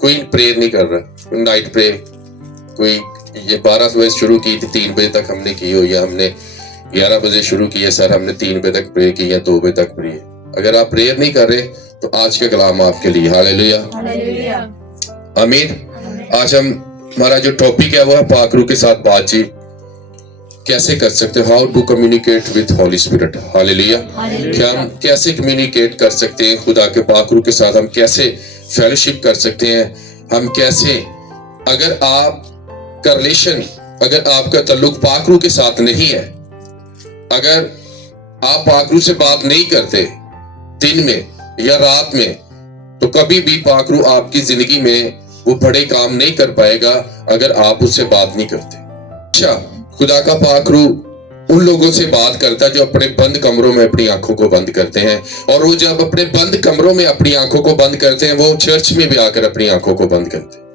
کوئی پریئر نہیں کر رہا، نائٹ پرے کوئی یہ 12 بجے شروع کی تھی 3 بجے تک ہم نے کی ہو، یا ہم نے 11 بجے شروع کی ہے سر ہم نے 3 بجے تک پرے کی یا 2 بجے تک پرے. اگر آپ پریئر نہیں کر رہے تو آج کا کلام آپ کے لیے. ہاللیلویہ آمین. آج ہمارا جو ٹاپک ہے وہ ہے پاک روح کے ساتھ بات چیت کیسے کر سکتے ہیں. How to communicate with holy spirit. Hallelujah. کہ ہم کیسے کمیونیکیٹ کر سکتے ہیں خدا کے پاک روح کے ساتھ، ہم کیسے فیلوشپ کر سکتے ہیں، ہم کیسے، اگر آپ کا ریلیشن، اگر آپ کا تعلق پاک روح کے ساتھ نہیں ہے، اگر آپ پاک روح سے بات نہیں کرتے دن میں یا رات میں، تو کبھی بھی پاک روح آپ کی زندگی میں وہ بڑے کام نہیں کر پائے گا اگر آپ اس سے بات نہیں کرتے. اچھا، خدا کا پاک روح ان لوگوں سے بات کرتا ہے جو اپنے بند کمروں میں اپنی آنکھوں کو بند کرتے ہیں، اور وہ جب اپنے بند کمروں میں اپنی آنکھوں کو بند کرتے ہیں وہ چرچ میں بھی آ کر اپنی آنکھوں کو بند کرتے ہیں.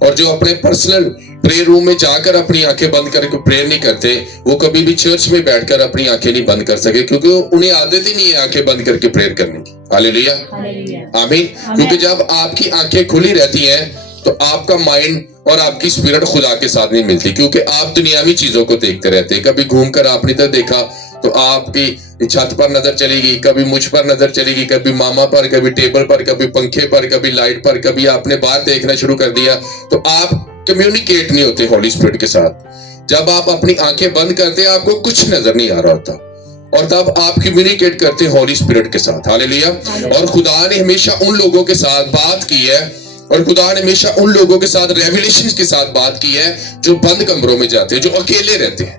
اور جو اپنے پرسنل پریئر روم میں جا کر اپنی آنکھیں بند کر کے پریئر نہیں کرتے، وہ کبھی بھی چرچ میں بیٹھ کر اپنی آنکھیں نہیں بند کر سکے، کیونکہ انہیں عادت ہی نہیں ہے آنکھیں بند کر کے پریئر کرنے کی. ہاللیلویہ آمین. کیونکہ جب آپ کی آنکھیں کھلی رہتی ہیں تو آپ کا مائنڈ اور آپ کی اسپرٹ خدا کے ساتھ نہیں ملتی، کیونکہ آپ دنیاوی چیزوں کو دیکھتے رہتے ہیں. کبھی گھوم کر آپ نے تو دیکھا تو آپ کی چھت پر نظر چلے گی، کبھی مجھ پر نظر چلے گی، کبھی ماما پر، کبھی ٹیبل پر، کبھی پنکھے پر، کبھی لائٹ پر، کبھی آپ نے باہر دیکھنا شروع کر دیا، تو آپ کمیونیکیٹ نہیں ہوتے ہولی اسپرٹ کے ساتھ. جب آپ اپنی آنکھیں بند کرتے ہیں آپ کو کچھ نظر نہیں آ رہا ہوتا، اور تب آپ کمیونیکیٹ کرتے ہیں ہولی اسپرٹ کے ساتھ. ہاللیلویہ. اور خدا نے ہمیشہ ان لوگوں کے ساتھ بات کی ہے، اور خدا نے ہمیشہ ان لوگوں کے ساتھ ریویلیشنز کے ساتھ بات کی ہے جو بند کمروں میں جاتے ہیں، جو اکیلے رہتے ہیں،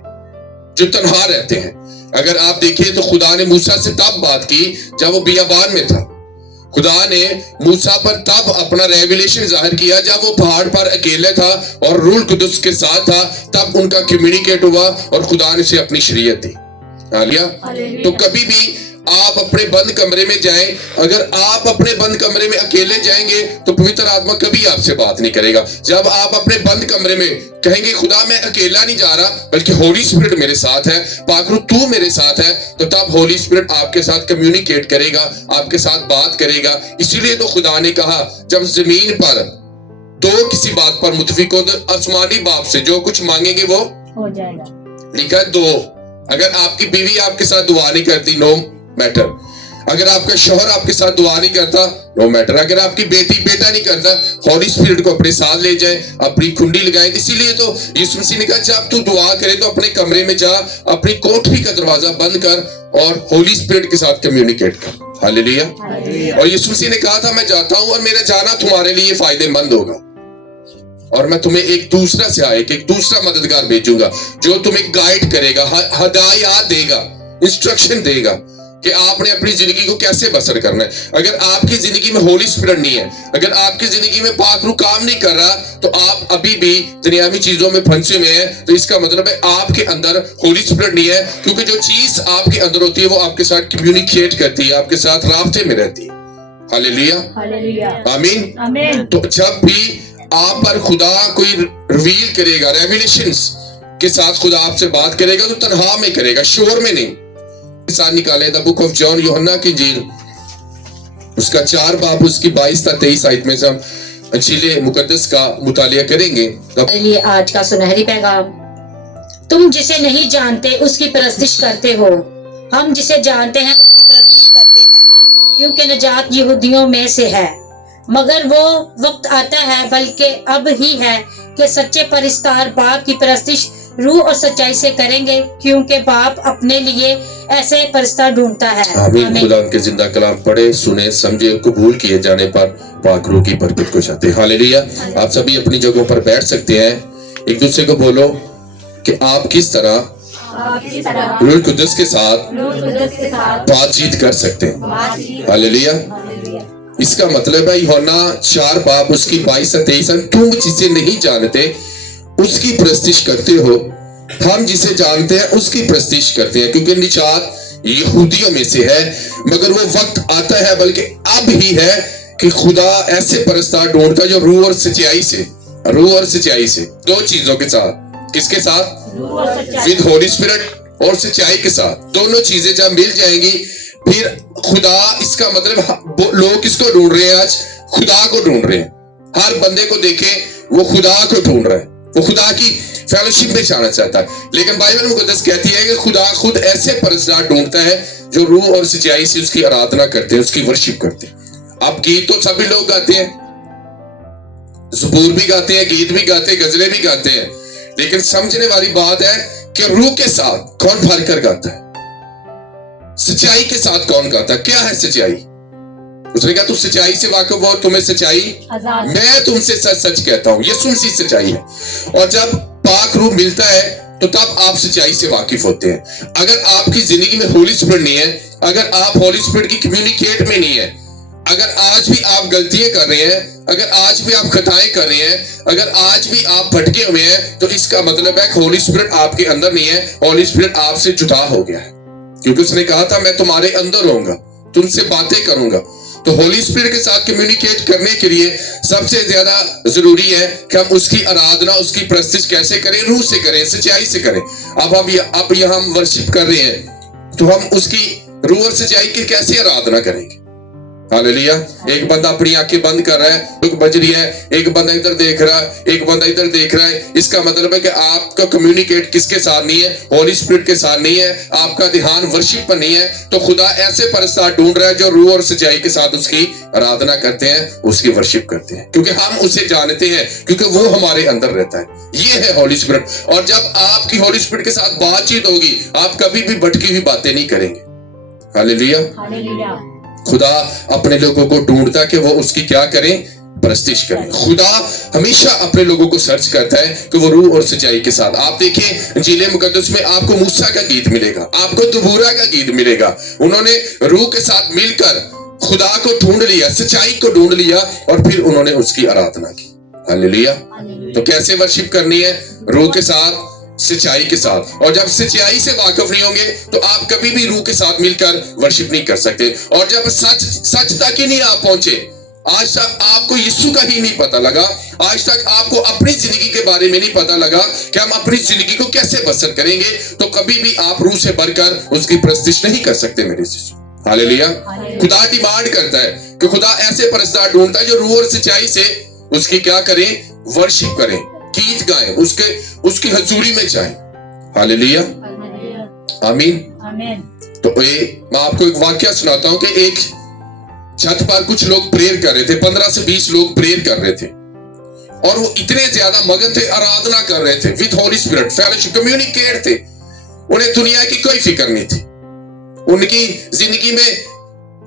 جو تنہا رہتے ہیں. اگر آپ دیکھیں تو خدا نے موسیٰ سے تب بات کی جب وہ بیابان میں تھا. خدا نے موسیٰ پر تب اپنا ریویلیشن ظاہر کیا جب وہ پہاڑ پر اکیلے تھا اور روح القدس کے ساتھ تھا، تب ان کا کمیونیکیٹ ہوا اور خدا نے اسے اپنی شریعت دی. تو کبھی بھی آپ اپنے بند کمرے میں جائیں، اگر آپ اپنے بند کمرے میں اکیلے جائیں گے تو پوتر آتما کبھی آپ سے بات نہیں کرے گا. جب آپ اپنے بند کمرے میں کہیں گے خدا میں اکیلا نہیں جا رہا بلکہ ہولی اسپرٹ میرے ساتھ ہے، پاک روح تو میرے ساتھ ہے، تو تب ہولی اسپرٹ آپ کے ساتھ کمیونیکیٹ کرے گا، آپ کے ساتھ بات کرے گا. اسی لیے تو خدا نے کہا جب زمین پر دو کسی بات پر متفق ہو تو آسمانی باپ سے جو کچھ مانگیں گے وہ ہو جائے گا. لکھا ہے دو. اگر آپ کی بیوی آپ کے ساتھ دعا نہیں کرتی، نو میٹر. اگر آپ کا شوہر آپ کے ساتھ دعا نہیں کرتا، نو میٹر. اگر آپ کی بیٹی بیٹا نہیں کرتا، ہولی اسپرٹ کو اپنے ساتھ لے جائیں، اپنی کنڈی لگائیں. اسی لیے تو یسوع مسیح نے کہا جب تو دعا کرے تو اپنے کمرے میں جا، اپنی کوٹری کا دروازہ بند کر اور ہولی اسپرٹ کے ساتھ کمیونیکیٹ کر. ہاللیلویہ. اور یسوع مسیح نے کہا تھا میں جاتا ہوں اور میرا جانا تمہارے لیے فائدے مند ہوگا، اور میں تمہیں ایک دوسرا سہایک، ایک دوسرا مددگار بھیجوں گا جو تمہیں گائیڈ کرے گا، ہدایات دے گا، انسٹرکشن دے گا کہ آپ نے اپنی زندگی کو کیسے بسر کرنا ہے. اگر آپ کی زندگی میں ہولی اسپرٹ نہیں ہے، اگر آپ کی زندگی میں پاک روح کام نہیں کر رہا، تو آپ ابھی بھی دنیاوی چیزوں میں پھنسے ہوئے ہیں. تو اس کا مطلب ہے آپ کے اندر ہولی اسپرٹ نہیں ہے، کیونکہ جو چیز آپ کے اندر ہوتی ہے وہ آپ کے ساتھ کمیونیکیٹ کرتی ہے، آپ کے ساتھ رابطے میں رہتی ہے. ہاللیلویہ آمین. تو جب بھی آپ پر خدا کوئی ریویل کرے گا، ریویلیشنز کے ساتھ خدا آپ سے بات کرے گا تو تنہا میں کرے گا، شور میں نہیں. ساتھ نکالے دا بک آف جان، یوحنا کی انجیل، اس کا 4 باب اس کی 22 تا 23 آیت میں سے ہم انجیل مقدس کا مطالعہ کریں گے. یہ آج کا سنہری پیغام. تم جسے نہیں جانتے اس کی پرستش کرتے ہو، ہم جسے جانتے ہیں اس کی پرستش کرتے ہیں، کیونکہ نجات یہودیوں میں سے ہے. مگر وہ وقت آتا ہے، بلکہ اب ہی ہے، کہ سچے پرستار باپ کی پرستش روح اور سچائی سے کریں گے، کیونکہ باپ اپنے لیے ایسے پرستار ڈھونڈتا ہے. آمین. خدا ان کے زندہ کلام پڑھے، سنے، سمجھے، قبول کیے جانے پر پاک روح کی برکت کو چاہتے ہیں. ہاللیلویہ. آپ سبھی اپنی جگہوں پر بیٹھ سکتے ہیں. ایک دوسرے کو بولو کہ آپ کس طرح روح القدس کے ساتھ بات چیت کر سکتے ہیں. ہاللیلویہ. اس کا مطلب ہے یوحنا 4 باب اس کی 22 سے 23، تم جسے نہیں جانتے اس کی پرستش کرتے ہو، ہم جسے جانتے ہیں اس کی پرستش کرتے ہیں، کیونکہ نجات یہودیوں میں سے ہے. مگر وہ وقت آتا ہے، بلکہ اب ہی ہے، کہ خدا ایسے پرستار ڈھونڈتا جو روح اور سچائی سے، روح اور سچائی سے، دو چیزوں کے ساتھ. کس کے ساتھ؟ ود ہولی اسپرٹ اور سچائی کے ساتھ. دونوں چیزیں جب مل جائیں گی پھر خدا، اس کا مطلب لوگ کس کو ڈھونڈ رہے ہیں آج؟ خدا کو ڈھونڈ رہے ہیں. ہر بندے کو دیکھیں وہ خدا کو ڈھونڈ رہا ہے, وہ خدا کی فیلوشپ میں جانا چاہتا ہے. لیکن بائبل مقدس کہتی ہے کہ خدا خود ایسے پرستار ڈھونڈتا ہے جو روح اور سچائی سے اس کی آرادھنا کرتے ہیں, اس کی ورشپ کرتے ہیں. اب گیت تو سبھی لوگ گاتے ہیں, زبور بھی گاتے ہیں, گیت بھی گاتے ہیں, غزلیں بھی گاتے ہیں, لیکن سمجھنے والی بات ہے کہ روح کے ساتھ کون بھر کر گاتا ہے, سچائی کے ساتھ کون گاتا ہے. کیا ہے سچائی؟ اس نے کہا تو سچائی سے واقف ہو, تمہیں سچائی, میں تم سے سچ سچ کہتا ہوں. یہ سی سچائی ہے. اور جب پاک روح ملتا ہے تو تب آپ سچائی سے واقف ہوتے ہیں. اگر آپ کی زندگی میں ہولی اسپرٹ نہیں ہے, اگر آپ ہولی اسپرٹ کی کمیونیکیٹ میں نہیں ہے, اگر آج بھی آپ غلطیاں کر رہے ہیں, اگر آج بھی آپ خطائیں کر رہے ہیں, اگر آج بھی آپ بھٹکے ہوئے ہیں, تو اس کا مطلب ہے کہ ہولی اسپرٹ آپ کے اندر نہیں ہے. ہولی اسپرٹ آپ سے جدا ہو گیا ہے, کیونکہ اس نے کہا تھا میں تمہارے اندر رہوں گا, تم سے باتیں کروں گا. تو ہولی اسپرٹ کے ساتھ کمیونیکیٹ کرنے کے لیے سب سے زیادہ ضروری ہے کہ ہم اس کی آرادھنا, اس کی پرستش کیسے کریں؟ روح سے کریں, سچائی سے کریں. اب یہاں ہم ورشپ کر رہے ہیں تو ہم اس کی روح اور سچائی کی کیسے آرادھنا کریں گے؟ ہاللیلویا. ایک بندہ اپنی آنکھیں بند کر رہا ہے, دکھ بج رہی ہے, ایک بندہ ادھر دیکھ رہا ہے, ایک بندہ ادھر دیکھ رہا ہے. اس کا مطلب ہے کہ آپ کا کمیونیکیٹ کس کے ساتھ نہیں ہے؟ ہولی اسپرٹ کے ساتھ نہیں ہے. آپ کا دھیان ورشپ پر نہیں ہے. تو خدا ایسے پرستار ڈھونڈ رہا ہے جو روح اور سچائی کے ساتھ اس کی آرادھنا کرتے ہیں, اس کی ورشپ کرتے ہیں, کیونکہ ہم اسے جانتے ہیں, کیونکہ وہ ہمارے اندر رہتا ہے. یہ ہے ہولی اسپرٹ. اور جب آپ کی ہولی اسپرٹ کے ساتھ بات چیت ہوگی, آپ کبھی بھی بھٹکی ہوئی باتیں نہیں کریں گے. ہاللیلویا. خدا اپنے لوگوں کو ڈھونڈتا کہ وہ اس کی کیا کریں؟ پرستش کریں. خدا ہمیشہ اپنے لوگوں کو سرچ کرتا ہے کہ وہ روح اور سچائی کے ساتھ. آپ دیکھیں انجیل مقدس میں آپ کو موسیٰ کا گیت ملے گا, آپ کو دبورا کا گیت ملے گا. انہوں نے روح کے ساتھ مل کر خدا کو ڈھونڈ لیا, سچائی کو ڈھونڈ لیا, اور پھر انہوں نے اس کی آرادھنا کی. ہاللیلویا. تو کیسے ورشپ کرنی ہے؟ روح کے ساتھ, سچائی کے ساتھ. اور جب سچائی سے واقف نہیں ہوں گے تو آپ کبھی بھی روح کے ساتھ مل کر ورشپ نہیں کر سکتے. اور جب سچ تک ہی نہیں آپ پہنچے, آج تک آپ کو یسوع کا ہی نہیں پتا لگا, آج تک آپ کو اپنی زندگی کے بارے میں نہیں پتا لگا کہ ہم اپنی زندگی کو کیسے بسر کریں گے, تو کبھی بھی آپ روح سے بھر کر اس کی پرستش نہیں کر سکتے میرے عزیزو. ہاللیلویا. خدا ڈیمانڈ کرتا ہے کہ خدا ایسے پرستار ڈھونڈتا ہے جو روح اور سچائی سے اس کی کیا کریں؟ ورشپ کریں, گیت گائیں, اس کی حضوری میں جائیں. ہاللیلویا. آمین. تو میں آپ کو ایک واقعہ سناتا ہوں کہ ایک چھت پر کچھ لوگ پریئر کر رہے تھے, 15 سے 20 لوگ پریئر کر رہے تھے, اور وہ اتنے زیادہ مگن تھے, آرادھنا کر رہے تھے with holy spirit, fellowship, communicate تھے. انہیں دنیا کی کوئی فکر نہیں تھی, ان کی زندگی میں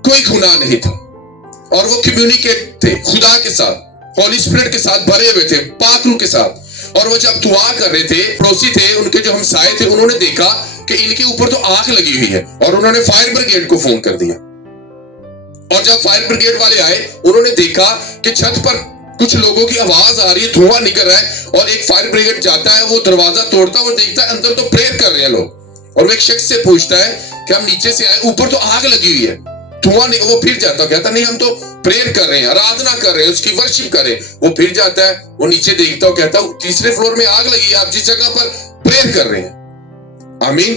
کوئی گناہ نہیں تھا, اور وہ کمیونیکیٹ تھے خدا کے ساتھ, ہولی اسپرٹ کے ساتھ بھرے ہوئے تھے, پاک روح کے ساتھ. اور وہ جب دعا کر رہے تھے, پڑوسی تھے, ان کے جو ہمسائے تھے, انہوں نے دیکھا کہ ان کے اوپر تو آگ لگی ہوئی ہے, اور انہوں نے فائر بریگیڈ کو فون کر دیا. اور جب فائر بریگیڈ والے آئے, انہوں نے دیکھا کہ چھت پر کچھ لوگوں کی آواز آ رہی ہے, دھواں نکل رہا ہے, اور ایک فائر بریگیڈ جاتا ہے, وہ دروازہ توڑتا ہے اور دیکھتا ہے اندر تو پریئر کر رہے ہیں لوگ. اور وہ ایک شخص سے پوچھتا ہے کہ ہم نیچے سے آئے, اوپر تو آگ لگی ہوئی ہے, دھواں نہیں. وہ پھر جاتا, کہتا نہیں ہم تو پریئر کر رہے ہیں, آرادھنا کر رہے ہیں, اس کی ورشپ کر رہے ہیں. وہ پھر جاتا ہے, وہ نیچے دیکھتا ہوں, کہتا ہوں تیسرے فلور میں آگ لگی ہے, آپ جس جگہ پر پریئر کر رہے ہیں. آمین.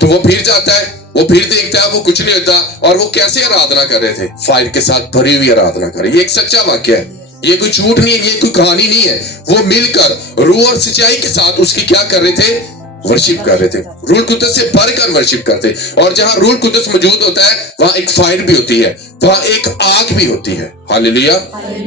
تو وہ پھر جاتا ہے, وہ پھر دیکھتا ہے, وہ کچھ نہیں ہوتا. اور وہ کیسے آرادھنا کر رہے تھے؟ فائر کے ساتھ بھری ہوئی آرادھنا کر رہے. یہ ایک سچا واقعہ ہے, یہ کوئی جھوٹ نہیں ہے, یہ کوئی کہانی نہیں ہے. وہ مل کر روح اور سچائی کے ساتھ اس کی کیا کر رہے تھے؟ ورشپ کر رہے تھے, روح القدس سے بھر کر ورشپ کرتے. اور جہاں روح القدس موجود ہوتا ہے وہاں ایک فائر بھی ہوتی ہے, وہاں ایک آگ بھی ہوتی ہے. ہاللیلویا.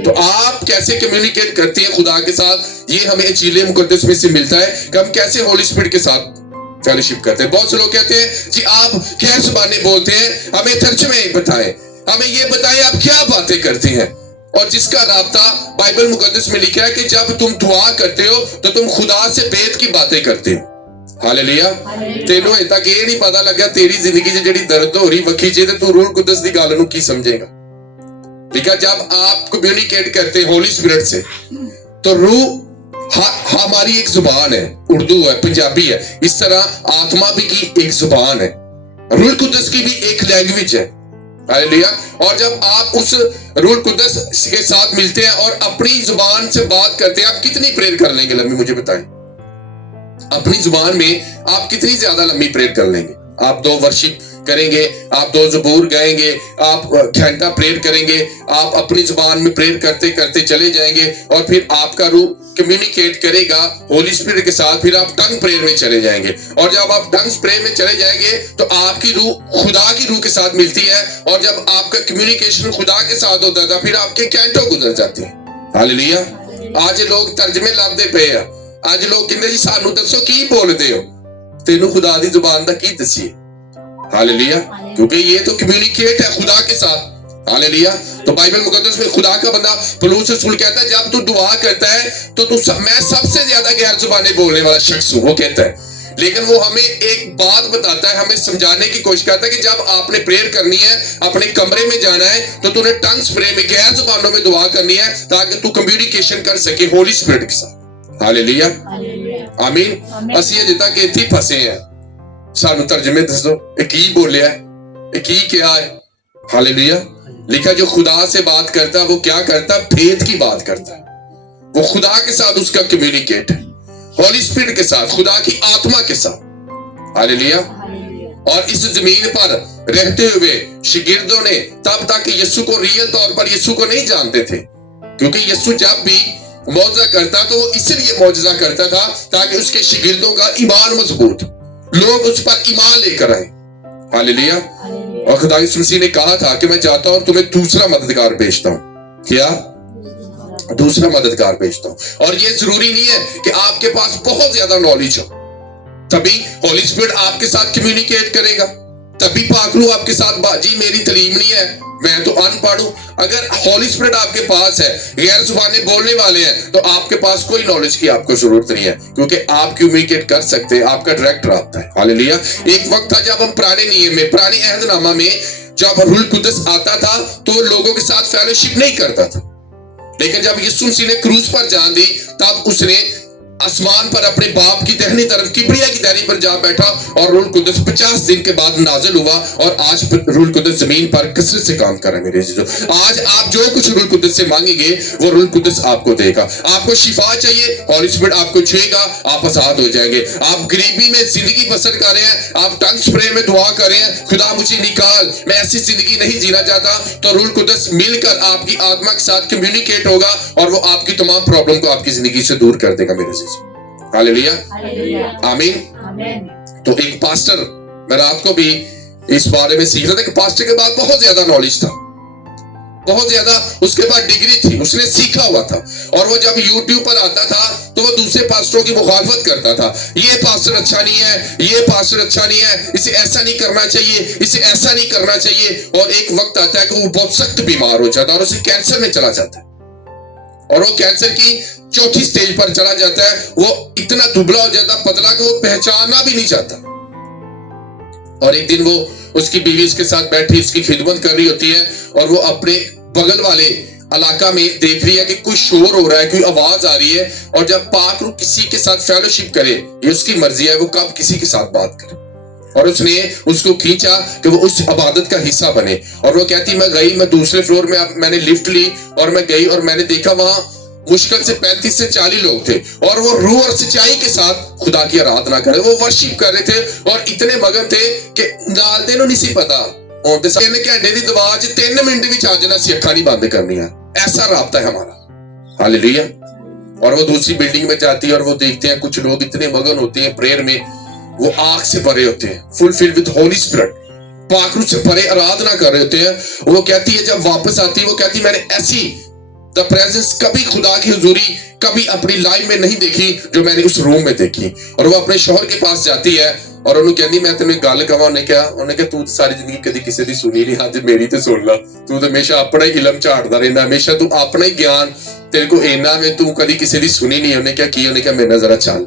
تو آپ کیسے کمیونیکیٹ کرتے ہیں خدا کے ساتھ, یہ ہمیں انجیل مقدس میں سے ملتا ہے کہ ہم کیسے ہولی اسپرٹ کے ساتھ فیلوشپ کرتے ہیں. بہت سے لوگ کہتے ہیں جی آپ غیر زبانیں بولتے ہیں, ہمیں ترجمے بتائیں, ہمیں یہ بتائیں آپ کیا باتیں کرتے ہیں. اور جس کا رابطہ بائبل مقدس میں لکھا ہے کہ جب تم دعا کرتے ہو تو تم خدا سے بیت کی باتیں کرتے ہو. ہاللیلویا. تینوں اے تک یہ نہیں پتا لگا تیری زندگی سے جڑی درد ہو رہی وکھی چے تے تو روح القدس دی گل نو کی سمجھے گا. ٹھیک ہے, جب آپ کمیونیکیٹ کرتے ہیں ہولی اسپرٹ سے تو روح ہماری ایک زبان ہے, اردو ہے, پنجابی ہے, اس طرح آتما بھی کی ایک زبان ہے, روح القدس کی بھی ایک لینگویج ہے. ہاللیلویا. اور جب آپ اس روح القدس کے ساتھ ملتے ہیں اور اپنی زبان سے بات کرتے ہیں, آپ کتنی پریئر کر لیں گے لمبی؟ مجھے بتائیں, اپنی زبان میں آپ کتنی زیادہ لمبی پریئر کر لیں گے؟ آپ 2 ورشپ کریں گے, آپ 2 زبور گائیں گے, آپ گھنٹہ پریئر کریں گے, آپ اپنی زبان میں پریئر کرتے کرتے چلے جائیں گے, اور پھر آپ کا روح کمیونیکیٹ کرے گا ہولی اسپرٹ کے ساتھ, پھر آپ ٹنگ پریئر میں چلے جائیں گے, اور جب آپ ٹنگ پریئر میں چلے جائیں گے تو آپ کی روح خدا کی روح کے ساتھ ملتی ہے, اور جب آپ کا کمیونیکیشن خدا کے ساتھ ہوتا تھا پھر آپ کے گھنٹوں گزر جاتے ہیں. ہاللیلویا. آج لوگ ترجمے لبدے پے ہیں, آج لوگ کہتے جی سانو دسو کی بولتے ہو, تینوں خدا دی زبان دا کی دسیے. ہاللیلویا. کیونکہ یہ تو کمیونیکیٹ ہے خدا کے ساتھ. ہاللیلویا. تو بائبل مقدس میں خدا کا بندہ پولس رسول کہتا ہے جب تو دعا کرتا ہے تو میں سب سے زیادہ غیر زبانیں بولنے والا شخص ہوں, وہ کہتا ہے. لیکن وہ ہمیں ایک بات بتاتا ہے, ہمیں سمجھانے کی کوشش کرتا ہے کہ جب آپ نے پریئر کرنی ہے, اپنے کمرے میں جانا ہے, تو تو نے ٹنگز پریئر میں غیر زبانوں میں دعا کرنی ہے تاکہ تو کمیونیکیشن کر سکے ہولی اسپرٹ کے ساتھ. ہاللیلویا. آمین. اسی اجے تک ایتھے ہی پھنسے ہیں. سانو ترجمے دسو یہ کی بولیا ہے, یہ کی کیا ہے. ہاللیلویا. لکھا جو خدا سے بات کرتا ہے وہ کیا کرتا ہے, بھید کی بات کرتا ہے. وہ خدا کے ساتھ اس کا کمیونیکیٹ ہے, ہولی اسپرٹ کے ساتھ, خدا کی آتما کے ساتھ. ہاللیلویا. اور اس زمین پر رہتے ہوئے شاگردوں نے تب تک یسوع کو ریئل طور پر یسوع کو نہیں جانتے تھے, کیونکہ یسوع جب بھی معجزہ کرتا تو وہ اس لیے معجزہ کرتا تھا تاکہ اس کے شاگردوں کا ایمان مضبوط, لوگ اس پر ایمان لے کر آئیں. ہاللیلویا. اور خدا یسوع مسیح نے کہا تھا کہ میں چاہتا ہوں تمہیں دوسرا مددگار بھیجتا ہوں. کیا دوسرا مددگار بھیجتا ہوں. اور یہ ضروری نہیں ہے کہ آپ کے پاس بہت زیادہ نالج ہو, تبھی ہولی اسپرٹ آپ کے ساتھ کمیونیکیٹ کرے گا, تبھی پاک روح آپ کے ساتھ جی میری تعلیم نہیں ہے, میں تو ان پڑھ ہوں. اگر ہولی اسپرٹ آپ کے پاس ہے, غیر زبانیں بولنے والے ہیں, تو آپ کے پاس کوئی نالج کی آپ کو ضرورت نہیں ہے, کیونکہ آپ کمیونیکیٹ کر سکتے ہیں, آپ کا ڈائریکٹ رابطہ ہے. ہاللیلویا. ایک وقت تھا جب ہم پرانے نیم میں, پرانے عہد نامہ میں جب روح القدس آتا تھا تو لوگوں کے ساتھ فیلوشپ نہیں کرتا تھا, لیکن جب یسوع مسیح نے کروس پر جان دی تب اس نے آسمان پر اپنے باپ کی دہنی طرف کبریا کی دہنی پر جا بیٹھا, اور روح القدس 50 دن کے بعد نازل ہوا, اور آج روح القدس زمین پر کثرت سے کام کر رہا ہے. میرے عزیزو, آج آپ جو کچھ روح القدس سے مانگیں گے وہ روح القدس آپ کو دے گا. آپ کو شفا چاہیے, ہولی اسپرٹ آپ کو چھوئے گا, آپ آزاد ہو جائیں گے. آپ غریبی میں زندگی بسر کر رہے ہیں, آپ ٹنگز پریئر میں دعا کر رہے ہیں, خدا مجھے نکال, میں ایسی زندگی نہیں جینا چاہتا, تو روح القدس مل کر آپ کی آتما کے ساتھ کمیونیکیٹ ہوگا, اور وہ آپ کی تمام پرابلم کو آپ کی زندگی سے دور کر دے گا. میرے عزیز, ہاللیلویا. آمین. تو ایک پاسٹر, میں رات کو بھی اس بارے میں سیکھ رہا تھا کہ پاسٹر کے بعد بہت زیادہ نالج تھا, بہت زیادہ اس کے بعد ڈگری تھی, اس نے سیکھا ہوا تھا, اور وہ جب یوٹیوب پر آتا تھا تو وہ دوسرے پاسٹروں کی مخالفت کرتا تھا. یہ پاسٹر اچھا نہیں ہے, یہ پاسٹر اچھا نہیں ہے, اسے ایسا نہیں کرنا چاہیے, اسے ایسا نہیں کرنا چاہیے. اور ایک وقت آتا ہے کہ وہ بہت سخت بیمار ہو جاتا ہے, اور اسے کینسر میں چلا جاتا ہے, اور وہ کینسر کی 4تھی سٹیج پر چلا جاتا ہے. وہ اتنا دبلا ہو جاتا, پتلا, کہ وہ پہچاننا بھی نہیں چاہتا. اور ایک دن وہ اس کی بیوی اس کے ساتھ بیٹھی اس کی خدمت کر رہی ہوتی ہے, اور وہ اپنے بغل والے علاقہ میں دیکھ رہی ہے کہ کوئی شور ہو رہا ہے, کوئی آواز آ رہی ہے, اور جب پاک روح کسی کے ساتھ فیلوشپ کرے, یہ اس کی مرضی ہے وہ کب کسی کے ساتھ بات کرے. اور اس نے اس کو کھینچا کہ وہ اس عبادت کا حصہ بنے. اور وہ کہتی میں گئی, میں دوسرے فلور میں نے لفٹ لی, اور میں گئی, اور میں نے دیکھا وہاں مشکل سے 35 سے 40 لوگ تھے, اور وہ روح اور سچائی کے ساتھ خدا کی آرادھنا کر رہے, وہ ورشپ کر رہے تھے, اور اتنے مگن تھے کہ نال دے نو نہیں سی پتا اونتے 3 گھنٹے دی دعا 3 منٹ وچ آ جانا سی, اکھاں نہیں بند کرنی ہے. ایسا رابطہ ہے ہمارا. ہاللیلویا. اور وہ دوسری بلڈنگ میں جاتی ہے, اور وہ دیکھتے ہیں کچھ لوگ اتنے مگن ہوتے ہیں پریئر میں, وہ آنکھ سے بھرے ہوتے ہیں, فل فلڈ وتھ ہولی اسپرٹ, پاک روح سے بھرے آرادھنا کر رہے ہوتے ہیں. وہ کہتی ہے جب واپس آتی ہے, وہ کہتی میں نے ایسی دا پریزنس کبھی خدا کی حضوری کبھی اپنی لائف میں نہیں دیکھی جو میں نے اس روم میں دیکھی. اور وہ اپنے شوہر کے پاس جاتی ہے, اور انہوں کہندی میں تمہیں گل کہاں. انہیں کہا تو ساری زندگی کدی کسی دی سنی نہیں, ہاں میری تے سن لا, تو ہمیشہ اپنا ہی علم جھاڑدا رہندا, ہمیشہ تو اپنا ہی گیان تیرے کو اینا میں, تو کدی کسی دی سنی نہیں. انہیں کہا میرے نال ذرا چل.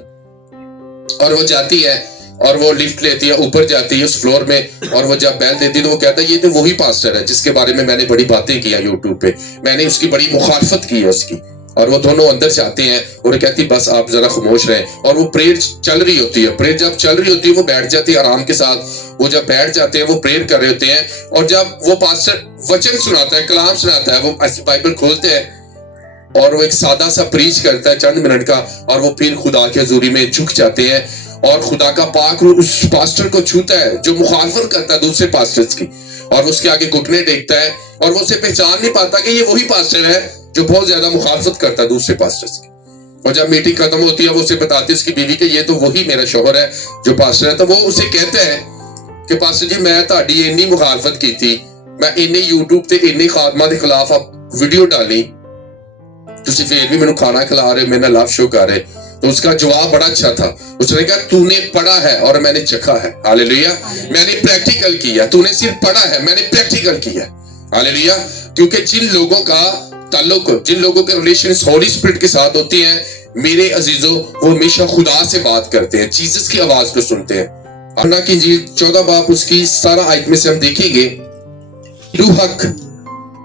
اور وہ جاتی ہے, اور وہ لفٹ لیتی ہے, اوپر جاتی ہے اس فلور میں, اور وہ جب بیل دیتی ہے تو وہ کہتا ہے یہ تو وہی پاسٹر ہے جس کے بارے میں نے بڑی باتیں کی یوٹیوب پہ, میں نے اس کی بڑی مخالفت کی ہے اس کی. اور وہ دونوں اندر جاتے ہیں, اور وہ کہتی بس آپ ذرا خاموش رہیں. اور وہ پریئر چل رہی ہوتی ہے, پریئر جب چل رہی ہوتی ہے وہ بیٹھ جاتی ہے آرام کے ساتھ. وہ جب بیٹھ جاتے ہیں وہ پریئر کر رہے ہوتے ہیں, اور جب وہ پاسٹر وچن سناتا ہے, کلام سناتا ہے, وہ ایسی بائبل کھولتے ہیں, اور وہ ایک سادہ سا پریچ کرتا ہے چند منٹ کا, اور وہ پھر خدا کی حضوری میں جھک جاتے ہیں. اور خدا کا پاک روح اس پاسٹر کو چھوتا ہے جو مخالفت کرتا ہے دوسرے پاسٹرز کی, اور اس کے آگے گھٹنے ٹیکتا ہے, اور وہ اسے پہچان نہیں پاتا کہ یہ وہی پاسٹر ہے جو بہت زیادہ مخالفت کرتا ہے دوسرے پاسٹرز کی. اور جب میٹنگ ختم ہوتی ہے وہ اسے بتاتی ہے اس کی بیوی کہ یہ تو وہی میرا شوہر ہے جو پاسٹر ہے. تو وہ اسے کہتا ہے کہ پاسٹر جی میں تہاڈی اتنی مخالفت کی تھی, میں انہیں یوٹیوب تے انہیں خادمہ کے خلاف آپ ویڈیو ڈالی, تسی پھر بھی مینوں کھانا کھلا رہے, میرے لو شو کر رہے. تو اس کا جواب بڑا اچھا تھا, اس نے کہا تو نے پڑھا ہے اور میں نے چکھا ہے. ہاللیلویا. میں نے پریکٹیکل کیا, تو نے صرف پڑھا ہے, میں نے پریکٹیکل کیا. ہاللیلویا. کیونکہ جن لوگوں کا تعلق, جن لوگوں کے ریلیشنز ہولی اسپرٹ کے ساتھ ہوتی ہیں میرے عزیزوں, وہ ہمیشہ خدا سے بات کرتے ہیں, جیسس کی آواز کو سنتے ہیں. یوحنا کی انجیل 14 باب اس کی 17 آیت میں سے ہم دیکھیں گے, روح حق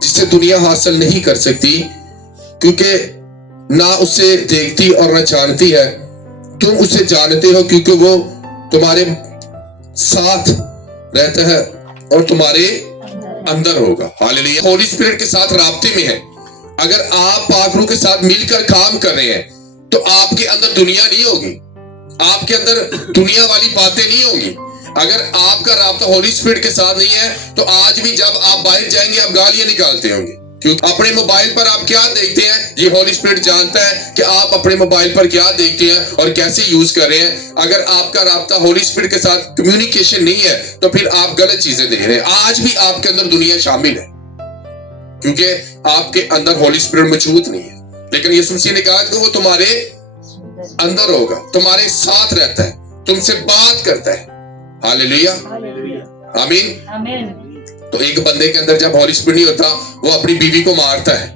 جسے دنیا حاصل نہیں کر سکتی کیونکہ نہ اسے دیکھتی اور نہ جانتی ہے, تم اسے جانتے ہو کیونکہ وہ تمہارے ساتھ رہتا ہے اور تمہارے اندر ہوگا. ہاللیلویا. ہولی اسپرٹ کے ساتھ رابطے میں ہے. اگر آپ پاک روح کے ساتھ مل کر کام کر رہے ہیں تو آپ کے اندر دنیا نہیں ہوگی, آپ کے اندر دنیا والی باتیں نہیں ہوں گی. اگر آپ کا رابطہ ہولی اسپرٹ کے ساتھ نہیں ہے تو آج بھی جب آپ باہر جائیں گے آپ گالیاں نکالتے ہوں گے, کیونکہ اپنے موبائل پر آپ کیا دیکھتے ہیں یہ ہولی اسپرٹ جانتا ہے کہ آپ اپنے موبائل پر کیا دیکھتے ہیں اور کیسے یوز کر رہے ہیں. اگر آپ کا رابطہ ہولی اسپرٹ کے ساتھ کمیونیکیشن نہیں ہے تو پھر آپ غلط چیزیں دیکھ رہے ہیں. آج بھی آپ کے اندر دنیا شامل ہے کیونکہ آپ کے اندر ہولی اسپرٹ موجود نہیں ہے, لیکن یسوع مسیح نے کہا کہ وہ تمہارے اندر ہوگا, تمہارے ساتھ رہتا ہے, تم سے بات کرتا ہے. ہاللیلویا. آمین. تو ایک بندے کے اندر جب ہولی اسپرٹ نہیں ہوتا وہ اپنی بیوی کو مارتا ہے,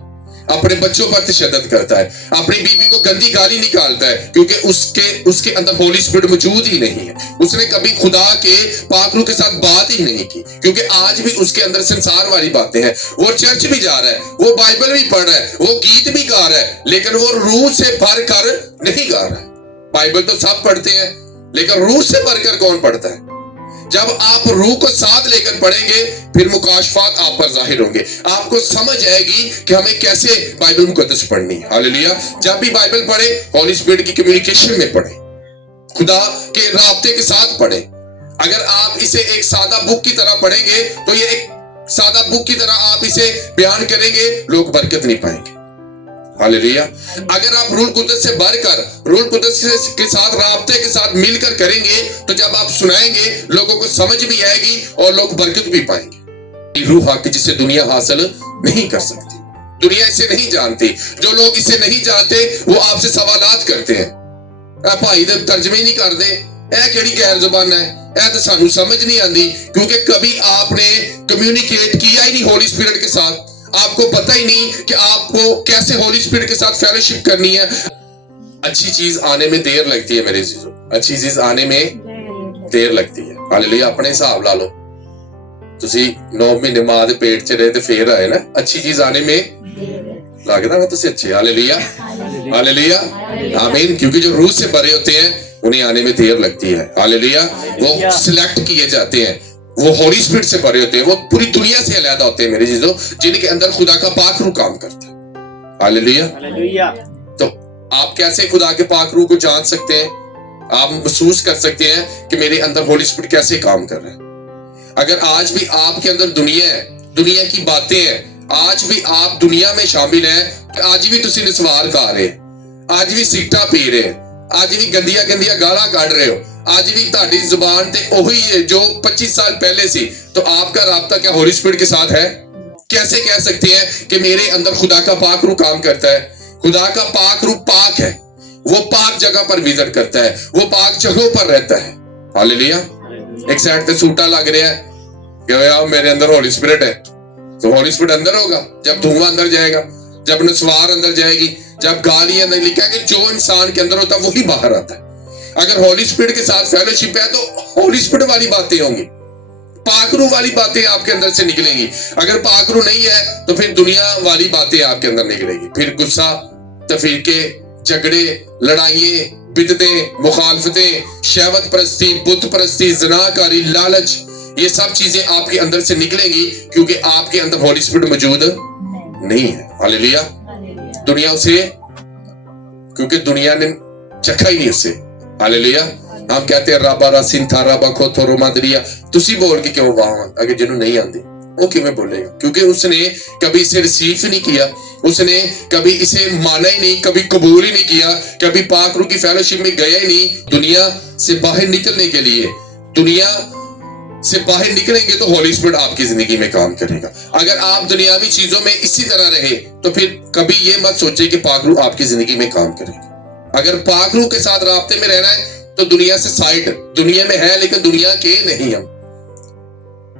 اپنے بچوں پر تشدد کرتا ہے, اپنی بیوی کو گندی گالی نکالتا ہے کیونکہ اس کے اندر ہولی اسپرٹ موجود ہی نہیں ہے. اس نے کبھی خدا کے پاک روح کے ساتھ بات ہی نہیں کی کیونکہ آج بھی اس کے اندر سنسار والی باتیں ہیں. وہ چرچ بھی جا رہا ہے, وہ بائبل بھی پڑھ رہا ہے, وہ گیت بھی گا رہا ہے, لیکن وہ روح سے بھر کر نہیں گا رہا ہے. بائبل تو سب پڑھتے ہیں لیکن روح سے بھر کر کون پڑھتا ہے؟ جب آپ روح کو ساتھ لے کر پڑھیں گے پھر مکاشفات آپ پر ظاہر ہوں گے, آپ کو سمجھ آئے گی کہ ہمیں کیسے بائبل مقدس پڑھنی ہے. ہاللیلویا. جب بھی بائبل پڑھیں ہولی اسپرٹ کی کمیونیکیشن میں پڑھیں, خدا کے رابطے کے ساتھ پڑھیں. اگر آپ اسے ایک سادہ بک کی طرح پڑھیں گے تو یہ ایک سادہ بک کی طرح آپ اسے بیان کریں گے, لوگ برکت نہیں پائیں گے. ہاللیلویا. اگر آپ روح القدس سے بھر کر روح القدس کے ساتھ رابطے کے ساتھ مل کر کریں گے تو جب آپ سنائیں گے لوگوں کو سمجھ بھی آئے گی اور لوگ برکت بھی پائیں گے. روح حق جسے دنیا حاصل نہیں کر سکتی, دنیا اسے نہیں جانتی. جو لوگ اسے نہیں جانتے وہ آپ سے سوالات کرتے ہیں, بھائی دے ترجمے نہیں کر دے, اے کیڑی غیر زبان ہے, اے تو سانو سمجھ نہیں آندی, کیونکہ کبھی آپ نے کمیونیکیٹ کیا ہی نہیں ہولی اسپرٹ کے ساتھ. آپ کو پتہ ہی نہیں کہ آپ کو کیسے ہولی اسپرٹ کے ساتھ فیلوشپ کرنی ہے. اچھی چیز آنے میں دیر لگتی ہے میرے عزیزوں, اچھی چیز آنے میں دیر لگتی ہے. ہاللیلویا. اپنے حساب لا لو, تسی 9 مہینے ماں دے پیٹ چ رہے تے پھر آئے نا, اچھی چیز آنے میں لگتا نا تسی اچھے. ہاللیلویا. ہاللیلویا. آمین. کیونکہ جو روح سے بھرے ہوتے ہیں انہیں آنے میں دیر لگتی ہے. ہاللیلویا. وہ سلیکٹ کیے جاتے ہیں, وہ ہولی اسپرٹ سے بھرے ہوتے ہیں, وہ پوری دنیا سے علیحدہ ہوتے ہیں میرے عزیزوں, جن کے اندر خدا کا پاک روح کام کرتا ہے. ہاللیلویا. تو آپ کیسے خدا کے پاک روح کو جان سکتے ہیں؟ آپ محسوس کر سکتے ہیں کہ میرے اندر ہولی اسپرٹ کیسے کام کر رہا ہے. اگر آج بھی آپ کے اندر دنیا ہے, دنیا کی باتیں ہیں, آج بھی آپ دنیا میں شامل ہیں, آج بھی تسی نسوار کھا رہے, آج بھی سگٹا پی رہے, آج بھی گندیا گالاں کاٹ رہے ہو, آج بھی تہاڈی زبان تے وہی ہے جو 25 سال پہلے سی, تو آپ کا رابطہ کیا ہولی اسپرٹ کے ساتھ ہے؟ کیسے کہہ سکتے ہیں کہ میرے اندر خدا کا پاک روح کام کرتا ہے؟ خدا کا پاک روح پاک ہے, وہ پاک جگہ پر وزٹ کرتا ہے, وہ پاک جگہوں پر رہتا ہے. ہاللیلویا. ایک سائڈ تے سوٹا لگ رہا ہے کہ یار میرے اندر ہولی اسپرٹ ہے, تو ہولی اسپرٹ اندر ہوگا جب دھواں اندر جائے گا, جب نسوار اندر جائے گی, جب گالی اندر. لکھا کہ جو انسان کے اندر ہوتا ہے وہی باہر آتا ہے. اگر ہولی اسپرٹ کے ساتھ فیلوشپ ہے تو ہولی اسپرٹ والی باتیں ہوں گی, پاک روح والی باتیں آپ کے اندر سے نکلیں گی. اگر پاک روح نہیں ہے تو پھر دنیا والی باتیں آپ کے اندر نکلیں گی. پھر غصہ, تفریقے, جھگڑے, لڑائیاں, بدعتیں, مخالفتیں, شہوت پرستی, بت پرستی, زناکاری, لالچ, یہ سب چیزیں آپ کے اندر سے نکلیں گی کیونکہ آپ کے اندر ہولی اسپرٹ موجود نہیں ہے. ہاللیلویا. دنیا اسے, کیونکہ دنیا نے چکھا ہی نہیں اسے. ہاللیلویا. ہم کہتے ہیں رابا را سنتھا رابا کھوتھو رومادریا تسی بول کے کیوں واہ اگر جنہوں نہیں آندے وہ کیوں بولے گا؟ کیونکہ اس نے کبھی اسے ریسیو ہی نہیں کیا، اس نے کبھی اسے مانا ہی نہیں، کبھی قبول ہی نہیں کیا، کبھی پاک روح کی فیلوشپ میں گیا ہی نہیں۔ دنیا سے باہر نکلنے کے لیے، دنیا سے باہر نکلیں گے تو ہولی اسپرٹ آپ کی زندگی میں کام کرے گا۔ اگر آپ دنیاوی چیزوں میں اسی طرح رہے تو پھر کبھی یہ مت سوچے کہ پاک روح آپ کی زندگی میں کام کرے گا۔ اگر پاک روح کے ساتھ رابطے میں رہنا ہے تو دنیا سے سائڈ، دنیا میں ہے لیکن دنیا کے نہیں ہم۔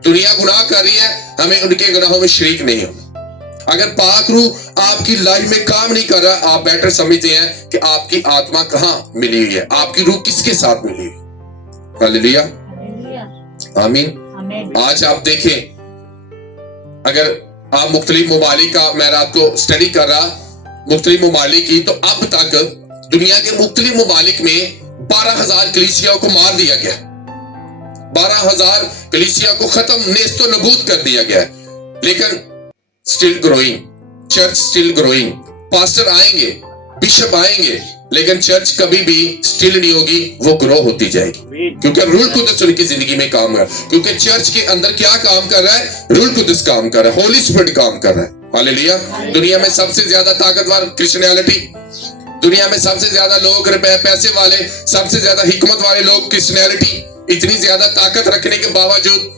دنیا گناہ کر رہی ہے، ہمیں ان کے گناہوں میں شریک نہیں ہونا۔ اگر پاک روح آپ کی لائف میں کام نہیں کر رہا، آپ بیٹر سمجھتے ہیں کہ آپ کی آتما کہاں ملی ہوئی ہے، آپ کی روح کس کے ساتھ ملی ہوئی۔ ہاللیلویا، آمین۔ آج آپ دیکھیں، اگر آپ مختلف ممالک کا، میں رات کو سٹڈی کر رہا مختلف ممالک کی، تو اب تک دنیا کے مختلف ممالک میں 12,000 کلیسیاؤں کو مار دیا گیا، 12,000 کلیسیا کو ختم، نیست و نبود کر دیا گیا ہے، لیکن still growing, church still growing. Pastor آئیں گے، بشپ آئیں گے، لیکن چرچ کبھی بھی سٹل نہیں ہوگی، وہ گرو ہوتی جائے گی، کیونکہ روح القدس ان کی زندگی میں کام کر رہا ہے۔ کیونکہ چرچ کے اندر کیا کام کر رہا ہے؟ روح القدس کام کر رہا ہے، ہولی اسپرٹ کام کر رہا ہے۔ ہاللیلویا۔ دنیا میں سب سے زیادہ طاقتور کرسچینیلٹی، دنیا میں سب سے زیادہ لوگ پیسے والے، سب سے زیادہ حکمت والے لوگ کرسچینیلٹی، اتنی زیادہ طاقت رکھنے کے باوجود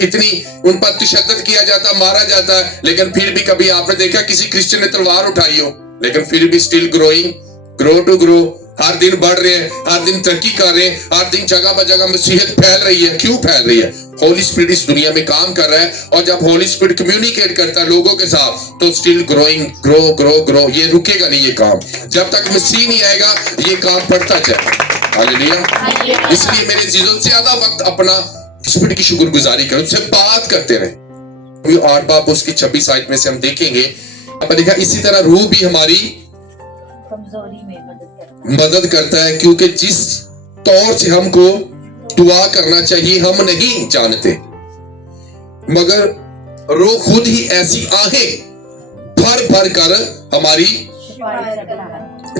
اتنی ان پر تشدد کیا جاتا، مارا جاتا ہے، لیکن پھر بھی کبھی آپ نے دیکھا کسی کرسچن نے تلوار اٹھائی ہو، لیکن پھر بھی still growing, grow to grow, ہر دن بڑھ رہے ہیں، ہر دن ترقی کر رہے ہیں، ہر دن جگہ بہ جگہ مسیحیت پھیل رہی ہے۔ کیوں پھیل رہی ہے؟ ہولی اسپرٹ اس دنیا میں کام کر رہا ہے، اور جب ہولی اسپرٹ کمیونیکیٹ کرتا ہے لوگوں کے ساتھ تو سٹل گروئنگ، گرو گرو گرو، یہ رکے گا نہیں یہ کام، جب تک مسیح نہیں آئے گا یہ کام بڑھتا جائے گا۔ ہاللیلویا۔ اس لیے میرے عزیزوں زیادہ وقت اپنا اسپرٹ کی شکر گزاری کرو، اس سے بات کرتے رہیں۔ 8 باب اس کی 26 آیت میں سے ہم دیکھیں گے، آپ نے دیکھا اسی طرح روح بھی ہماری کمزوری میں مدد کرتا ہے، کیونکہ جس طور سے ہم کو دعا کرنا چاہیے ہم نہیں جانتے، مگر روح خود ہی ایسی آہیں بھر بھر کر ہماری،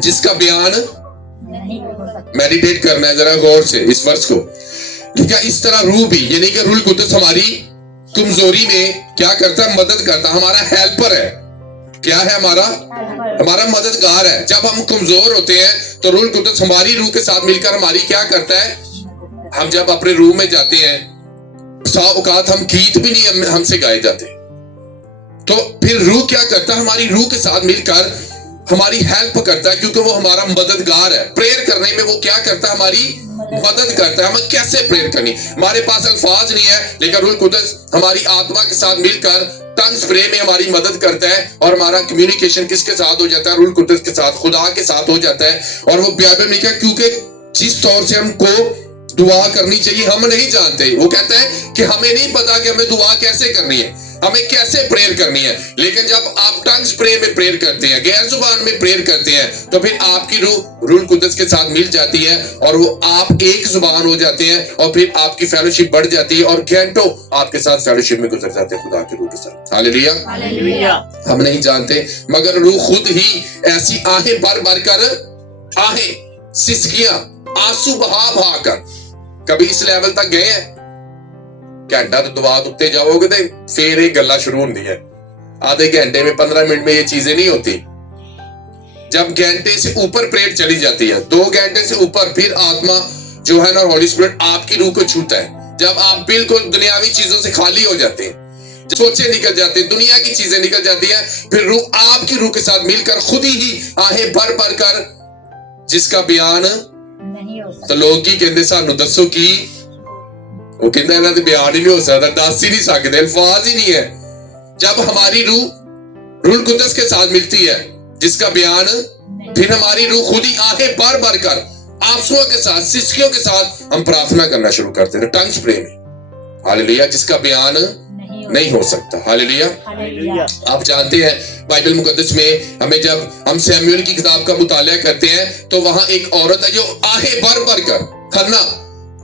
جس کا بیان میڈیٹیٹ کرنا ہے ذرا غور سے اس ورس کو، ٹھیک ہے؟ اس طرح روح بھی، یعنی کہ روح القدس ہماری کمزوری میں کیا کرتا ہے؟ مدد کرتا ہے، ہمارا ہیلپر ہے۔ کیا ہے؟ ہمارا مددگار ہے۔ جب ہم کمزور ہوتے ہیں تو روح القدس ہماری روح کے ساتھ مل کر ہماری کیا کرتا ہے؟ ہم جب اپنے روح میں جاتے ہیں، سا اوقات ہم گیت بھی نہیں ہم سے گائے جاتے، تو پھر روح کیا کرتا ہے؟ ہماری روح کے ساتھ مل کر ہماری ہیلپ کرتا ہے، کیونکہ وہ ہمارا مددگار ہے۔ پریئر کرنے میں وہ کیا کرتا ہے؟ ہماری مدد کرتا ہے۔ ہمیں کیسے پریئر کرنی؟ ہمارے پاس الفاظ نہیں ہے، لیکن روح القدس ہماری آتما کے ساتھ مل کر ٹنگز پرے میں ہماری مدد کرتا ہے، اور ہمارا کمیونیکیشن کس کے ساتھ ہو جاتا ہے؟ روح القدس کے ساتھ، خدا کے ساتھ ہو جاتا ہے۔ اور وہ بائبل میں کہا، کیونکہ جس طور سے ہم کو دعا کرنی چاہیے ہم نہیں جانتے، وہ کہتا ہے کہ ہمیں نہیں پتا کہ ہمیں دعا کیسے کرنی ہے، ہمیں کیسے پریئر کرنی ہے۔ لیکن جب آپ ٹنگز پرے میں پریئر کرتے ہیں، غیر زبان میں پریئر کرتے ہیں، تو پھر آپ کی روح القدس کے ساتھ مل جاتی ہے، اور وہ آپ ایک زبان ہو جاتے ہیں، اور پھر آپ کی فیلوشپ بڑھ جاتی ہے، اور گھنٹوں آپ کے ساتھ فیلوشپ میں گزر جاتے ہیں خدا کی روح کے ساتھ۔ ہاللیلویا۔ ہم نہیں جانتے، مگر روح خود ہی ایسی آہیں بھر بھر کر، آہیں، سسکیاں، آنسو بہا بہا کر، کبھی اس لیول تک گئے ہیں؟ گھنٹہ تو دعا دتے جاؤ گے تو پھر ایک گلا شروع ہوتی ہے، آدھے گھنٹے میں 15 منٹ میں یہ چیزیں نہیں ہوتی۔ جب گھنٹے سے اوپر پریئر چلی جاتی ہے، 2 گھنٹے سے اوپر، پھر آتما جو ہے نا ہولی اسپرٹ آپ کی روح کو چھوتا ہے۔ جب آپ بالکل دنیاوی چیزوں سے خالی ہو جاتے ہیں، سوچیں نکل جاتے ہیں، دنیا کی چیزیں نکل جاتی ہیں، پھر روح آپ کی روح کے ساتھ مل کر خود ہی آہیں بھر بھر کر، جس کا بیان تو لوگ کی کہندے سانو دسو کی، وہ کہندے انہاں دے بیان ہی نہیں ہو سکتا، دس ہی نہیں سکتے، الفاظ ہی نہیں ہے۔ جب ہماری روح القدس کے ساتھ ملتی ہے، جس کا بیان، پھر ہماری روح خود ہی آنکھیں بھر بھر کر آنسوؤں کے ساتھ، سسکیوں کے ساتھ ہم پرارتھنا کرنا شروع کرتے ہیں ٹنگز پرے میں۔ ہاللیلویا، جس کا بیان نہیں ہو سکتا۔ ہاللیلویا۔ آپ جانتے ہیں بائبل مقدس میں ہمیں جب ہم سیموئیل کی کتاب کا مطالعہ کرتے ہیں تو وہاں ایک عورت ہے جو آہیں بھر بھر کر ہنا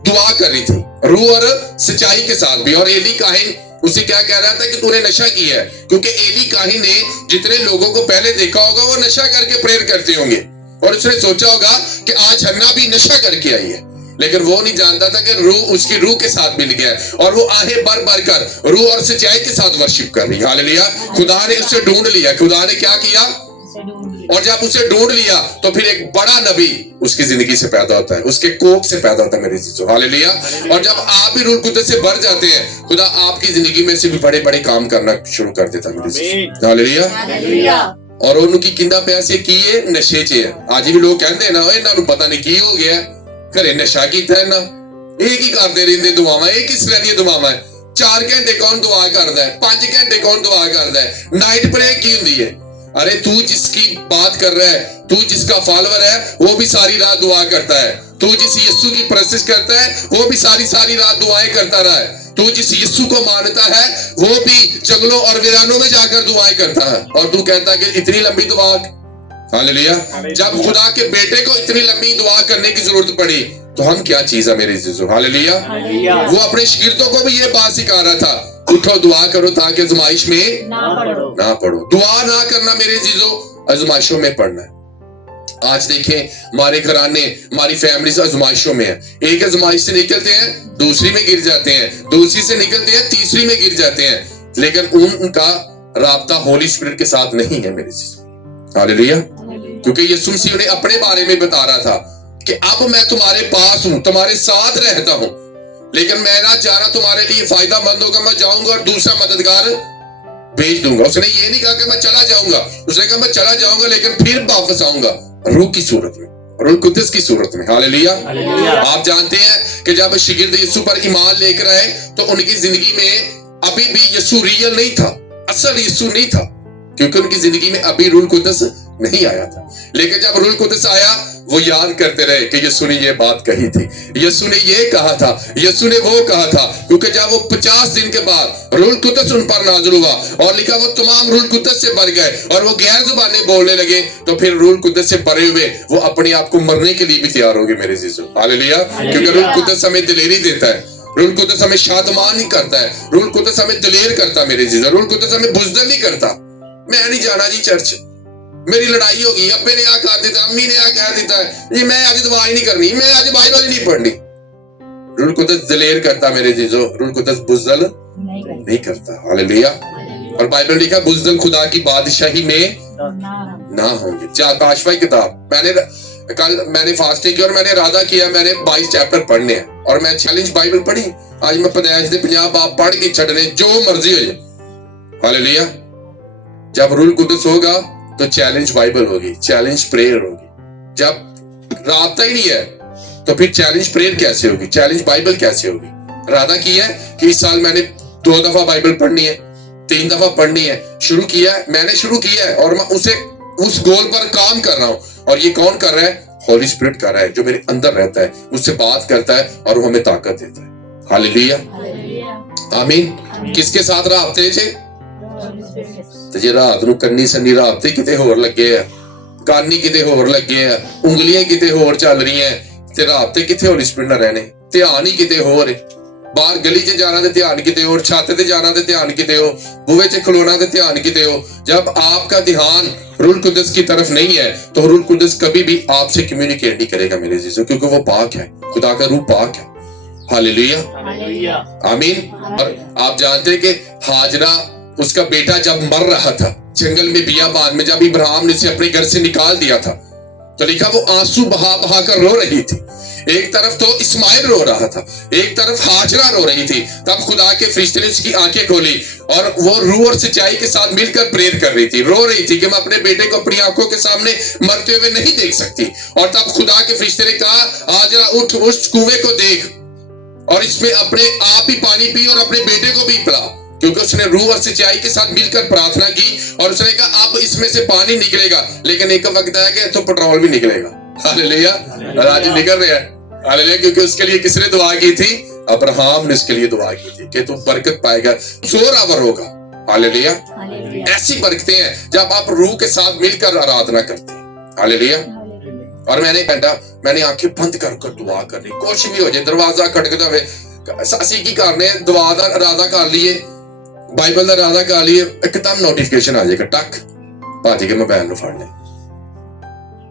دعا کر رہی تھی، روح اور سچائی کے ساتھ بھی، اور ایلی کاہن اسے کیا کہہ رہا تھا کہ تو نے نشہ کیا ہے، کیونکہ ایلی کاہن نے جتنے لوگوں کو پہلے دیکھا ہوگا وہ نشہ کر کے پریئر کرتے ہوں گے، اور اس نے سوچا ہوگا کہ آج ہنا بھی نشہ کر کے آئی ہے، لیکن وہ نہیں جانتا تھا کہ روح اس کی روح کے ساتھ مل گیا ہے اور وہ آہیں بھر بھر کر روح اور سچائی کے ساتھ ورشپ کر رہی ہے. ہاللیلویا. خدا نے اسے ڈھونڈ لیا. خدا نے کیا کیا؟ اور جب اسے ڈھونڈ لیا تو پھر ایک بڑا نبی اس کی زندگی سے پیدا ہوتا ہے, اس کے کوکھ سے پیدا ہوتا ہے میرے عزیزو. ہاللیلویا. اور جب آپ بھی روح القدس سے بھر جاتے ہیں, خدا آپ کی زندگی میں سے بھی بڑے بڑے کام کرنا شروع کر دیتا ہے میرے عزیزو. ہاللیلویا. اور انہوں کی کندہ پیسے کیے نشے چے ہیں. آج بھی لوگ کہتے ہیں نا انہوں نے پتہ نہیں کی ہو گیا ہے, گھرے نشہ کیتا ہے نا, ایک ہی کرتے رہتے دعاواں, ایک ہی طرح دی دعاواں. 4 گھنٹے کون دعا کرتا ہے, 5 گھنٹے کون دعا کرتا ہے, نائٹ پرے کی ہوندی ہے. ارے تو جس کی بات کر رہا ہے, تو جس کا فالوور ہے, وہ بھی ساری رات دعا کرتا ہے. تو جس یسوع کی پرستش کرتا ہے, وہ بھی ساری رات دعائیں کرتا رہا ہے. تو جس یسوع کو مانتا ہے, وہ بھی جنگلوں اور ویرانوں میں جا کر دعائیں کرتا ہے. اور تو کہتا ہے کہ اتنی لمبی دعا. ہاللیلویا. جب خدا کے بیٹے کو اتنی لمبی دعا کرنے کی ضرورت پڑی تو ہم کیا چیز ہے میرے عزیزو. ہاللیلویا. وہ اپنے شاگردوں کو بھی یہ بات سکھا رہا تھا, اٹھو دعا کرو تاکہ آزمائش میں نہ پڑو. دعا نہ کرنا میرے عزیزو, آزمائشوں میں پڑنا ہے. آج دیکھیں ہمارے گھرانے, ہماری فیملیز آزمائشوں میں ہیں. ایک آزمائش سے نکلتے ہیں, دوسری میں گر جاتے ہیں, دوسری سے نکلتے ہیں, تیسری میں گر جاتے ہیں, لیکن ان کا رابطہ ہولی اسپرٹ کے ساتھ نہیں ہے میرے عزیزو. ہاللیلویا. کیونکہ یسوع مسیح انہیں اپنے بارے میں بتا رہا تھا کہ اب میں تمہارے پاس ہوں, تمہارے ساتھ رہتا ہوں, لیکن میرا جانا تمہارے لیے فائدہ مند ہوگا. میں جاؤں گا اور دوسرا مددگار بھیج دوں گا. اس نے یہ نہیں کہا کہ میں چلا جاؤں گا, اس نے کہا میں چلا جاؤں گا لیکن پھر واپس آؤں گا روح کی صورت میں, روح القدس کی صورت میں. ہاللیلویا. آپ جانتے ہیں کہ جب شاگرد یسوع پر ایمان لے کر آئے تو ان کی زندگی میں ابھی بھی یسوع ریئل نہیں تھا, اصل یسوع نہیں تھا, کیونکہ ان کی زندگی میں ابھی روح القدس نہیں آیا تھا. لیکن جب روح القدس آیا, وہ یاد کرتے رہے کہ یسوع نے یہ بات کہی تھی, یسوع نے یہ کہا تھا, یسوع نے وہ کہا تھا. کیونکہ جب وہ 50 دن کے بعد روح القدس ان پر نازل ہوا اور لکھا وہ تمام روح القدس سے بھر گئے اور وہ غیر زبانیں بولنے لگے, تو پھر روح القدس سے بھرے ہوئے وہ اپنے آپ کو مرنے کے لیے بھی تیار ہو گئے میرے عزیزو. ہاللیلویا. کیونکہ روح القدس ہمیں دلیری دیتا ہے, روح القدس ہمیں شادمان نہیں کرتا ہے, روح القدس ہمیں دلیر کرتا ہے میرے عزیزو. روح القدس ہمیں بزدل نہیں کرتا. میں نہیں جانا جی چرچ, میری لڑائی ہوگی, ابے نے کہہ دیتا, امی نے کہہ دیتا ہے جی میں آج دعا ہی نہیں کرنی, میں آج بائبل ہی نہیں پڑھنی. روح القدس دلیر کرتا میرے عزیزو, روح القدس بزدل نہیں کرتا. ہاللیلویا. اور بائبل لکھا بزدل خدا کی بادشاہی میں نہ ہوں گے. 5واں کتاب میں نے فاسٹنگ کی اور میں نے ارادہ کیا میں نے 22 چیپٹر پڑھنے ہیں اور میں چیلنج بائبل پڑھی. آج میں پیدائش دے 50 باب پڑھ کے چھڑنے جو مرضی ہو جائے. ہاللیلویا. جب روح القدس ہوگا تو چیلنج بائبل ہوگی, چیلنج پریئر ہوگی. جب رابطہ ہی نہیں ہے تو پھر چیلنج پریئر کیسے ہوگی, چیلنج بائبل کیسے ہوگی. ارادہ کیا ہے کہ اس سال میں نے 2 دفعہ بائبل پڑھنی ہے, 3 دفعہ پڑھنی ہے. شروع کیا ہے, میں نے شروع کیا ہے اور میں اس گول پر کام کر رہا ہوں. اور یہ کون کر رہا ہے؟ ہولی اسپرٹ کر رہا ہے, جو میرے اندر رہتا ہے, مجھ سے بات کرتا ہے اور وہ ہمیں طاقت دیتا ہے. ہاللیلویا. آمین. کس کے ساتھ رابطے تھے؟ تو یہ رات نو کنی سنی رابطے کتے ہور لگے ہیں, کانی کتے ہور لگے ہیں, انگلیاں کتے ہور چل رہی ہیں, تے رابطے کتے ہولی اسپرٹ نہ رہنے, دھیان ہی کتے ہور ہے. باہر گلی چ جانا تے دھیان کتے ہور, چھت تے جانا تے دھیان کتے ہو, بوئے چ کھلونا تے دھیان کتے ہو. جب آپ کا دھیان روح القدس کی طرف نہیں ہے تو روح القدس کبھی بھی آپ سے کمیونیکیٹ نہیں کرے گا میرے عزیزو, کیونکہ وہ پاک ہے, خدا کا روح پاک ہے. ہاللیلویا. آمین. اور آپ جانتے ہیں کہ ہاجرہ اس کا بیٹا جب مر رہا تھا جنگل میں بیابان میں, جب ابراہیم نے اسے اپنے گھر سے نکال دیا تھا تو لکھا وہ آنسو بہا بہا کر رو رہی تھی. ایک طرف تو اسماعیل رو رہا تھا, ایک طرف ہاجرہ رو رہی تھی. تب خدا کے فرشتے نے اس کی آنکھیں کھولی اور وہ روح اور سچائی کے ساتھ مل کر پریئر کر رہی تھی, رو رہی تھی کہ میں اپنے بیٹے کو اپنی آنکھوں کے سامنے مرتے ہوئے نہیں دیکھ سکتی. اور تب خدا کے فرشتے نے کہا ہاجرہ اٹھ, اس کنویں کو دیکھ اور اس میں اپنے آپ ہی پانی پی اور اپنے بیٹے کو بھی پلا. کیونکہ اس نے روح اور سچائی کے ساتھ مل کر پرارتھنا کی اور اس نے کہا اب اس میں سے پانی نکلے گا, لیکن ایک وقت آیا کہ تو پٹرول بھی نکلے گا. ہاللیلویا. آج نکل رہا ہے. ہاللیلویا. کیونکہ اس کے لیے کس نے دعا کی تھی؟ ابراہیم نے اس کے لیے دعا کی تھی کہ تو برکت پائے گا, زوراور ہوگا. ہاللیلویا. ایسی برکتیں ہیں جب آپ روح کے ساتھ مل کر آرادھنا کرتے ہیں. ہاللیلویا. اور میں نے آنکھیں بند کر کر دعا کرنی, کچھ بھی ہو جائے, دروازہ کھٹکتا ہوئے اسی کی کرنے, دعا دا ارادہ کر لیے, بائبل دا ارادہ کر لیے, ایک دم نوٹیفکیشن آ جائے گا, ٹک بھاجی کے موبائل نو پھڑ لیں.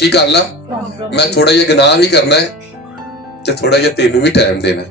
ਕੀ ਕਰ ਲਾ, ਮੈਂ ਥੋੜਾ ਜਿਹਾ ਗੁਨਾਹ ਵੀ ਕਰਨਾ ਹੈ ਤੇ ਥੋੜਾ ਜਿਹਾ ਤੈਨੂੰ ਵੀ ਟਾਈਮ ਦੇਣਾ ਹੈ।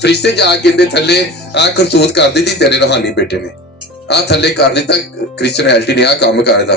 ਫਰਿਸ਼ਤੇ ਜਾ ਕੇ ਇਹਦੇ ਥੱਲੇ ਆ ਕਰਤੂਤ ਕਰ ਦਿੱਤੀ ਤੇਰੇ ਰੂਹਾਨੀ ਬੇਟੇ ਨੇ, ਆ ਥੱਲੇ ਕਰ ਦਿੱਤਾ ਕ੍ਰਿਸਚੀਅਨਿਟੀ ਨੇ, ਆ ਕੰਮ ਕਰਦਾ,